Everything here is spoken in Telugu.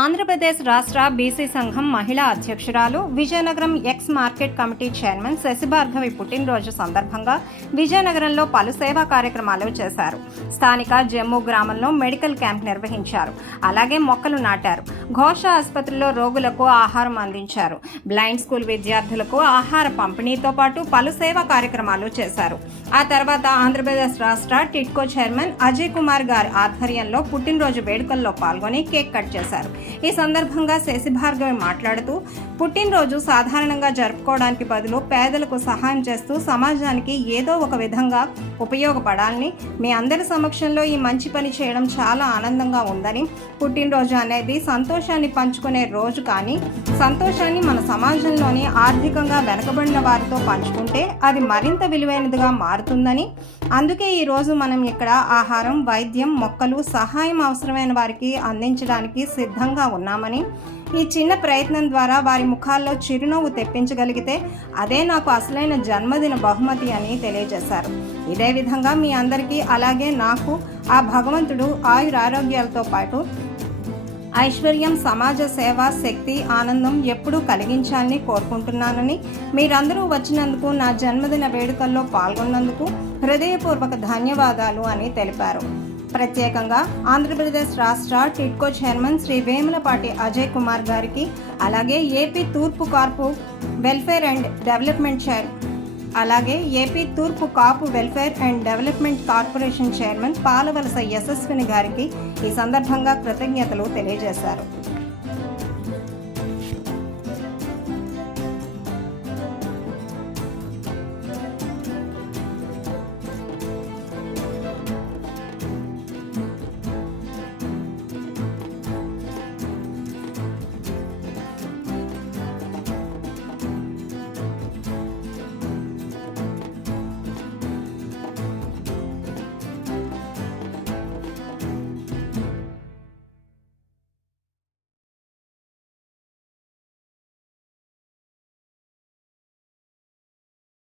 ఆంధ్రప్రదేశ్ రాష్ట్ర బీసీ సంఘం మహిళా అధ్యక్షురాలు, Vizianagaram ex market committee chairman Sashibhargavi పుట్టినరోజు సందర్భంగా విజయనగరంలో పలు సేవా కార్యక్రమాలు చేశారు. స్థానిక జమ్ము గ్రామంలో మెడికల్ క్యాంప్ నిర్వహించారు. అలాగే మొక్కలు నాటారు. ఘోష ఆసుపత్రిలో రోగులకు ఆహారం అందించారు. బ్లైండ్ స్కూల్ విద్యార్థులకు ఆహార పంపిణీతో పాటు పలు సేవా కార్యక్రమాలు చేశారు. ఆ తర్వాత ఆంధ్రప్రదేశ్ రాష్ట్ర టిట్కో చైర్మన్ అజయ్ కుమార్ గారి ఆధ్వర్యంలో పుట్టినరోజు వేడుకల్లో పాల్గొని కేక్ కట్ చేశారు. ఈ సందర్భంగా శశిభార్గవి మాట్లాడుతూ, పుట్టినరోజు సాధారణంగా జరుపుకోవడానికి బదులు పేదలకు సహాయం చేస్తూ సమాజానికి ఏదో ఒక విధంగా ఉపయోగపడాలని, మీ అందరి సమక్షంలో ఈ మంచి పని చేయడం చాలా ఆనందంగా ఉందని, పుట్టినరోజు అనేది సంతోషాన్ని పంచుకునే రోజు, కానీ సంతోషాన్ని మన సమాజంలోని ఆర్థికంగా వెనకబడిన వారితో పంచుకుంటే అది మరింత విలువైనదిగా మారుతుందని, అందుకే ఈరోజు మనం ఇక్కడ ఆహారం, వైద్యం, మొక్కలు, సహాయం అవసరమైన వారికి అందించడానికి సిద్ధంగా ఉన్నామని, ఈ చిన్న ప్రయత్నం ద్వారా వారి ముఖాల్లో చిరునవ్వు తెప్పించగలిగితే అదే నాకు అసలైన జన్మదిన బహుమతి అని తెలియజేశారు. ఇదే విధంగా మీ అందరికీ, అలాగే నాకు ఆ భగవంతుడు ఆయురారోగ్యాలతో పాటు ఐశ్వర్యం, సమాజ సేవ, శక్తి, ఆనందం ఎప్పుడూ కలిగించాలని కోరుకుంటున్నానని, మీరందరూ వచ్చినందుకు, నా జన్మదిన వేడుకల్లో పాల్గొన్నందుకు హృదయపూర్వక ధన్యవాదాలు అని తెలిపారు. ప్రత్యేకంగా ఆంధ్రప్రదేశ్ రాష్ట్ర టిట్కో చైర్మన్ శ్రీ వేములపాటి అజయ్ కుమార్ గారికి, అలాగే ఏపీ తూర్పు Kapu welfare and development corporation chairman Palavalasa Yashaswini గారికి ఈ సందర్భంగా కృతజ్ఞతలు తెలియజేశారు.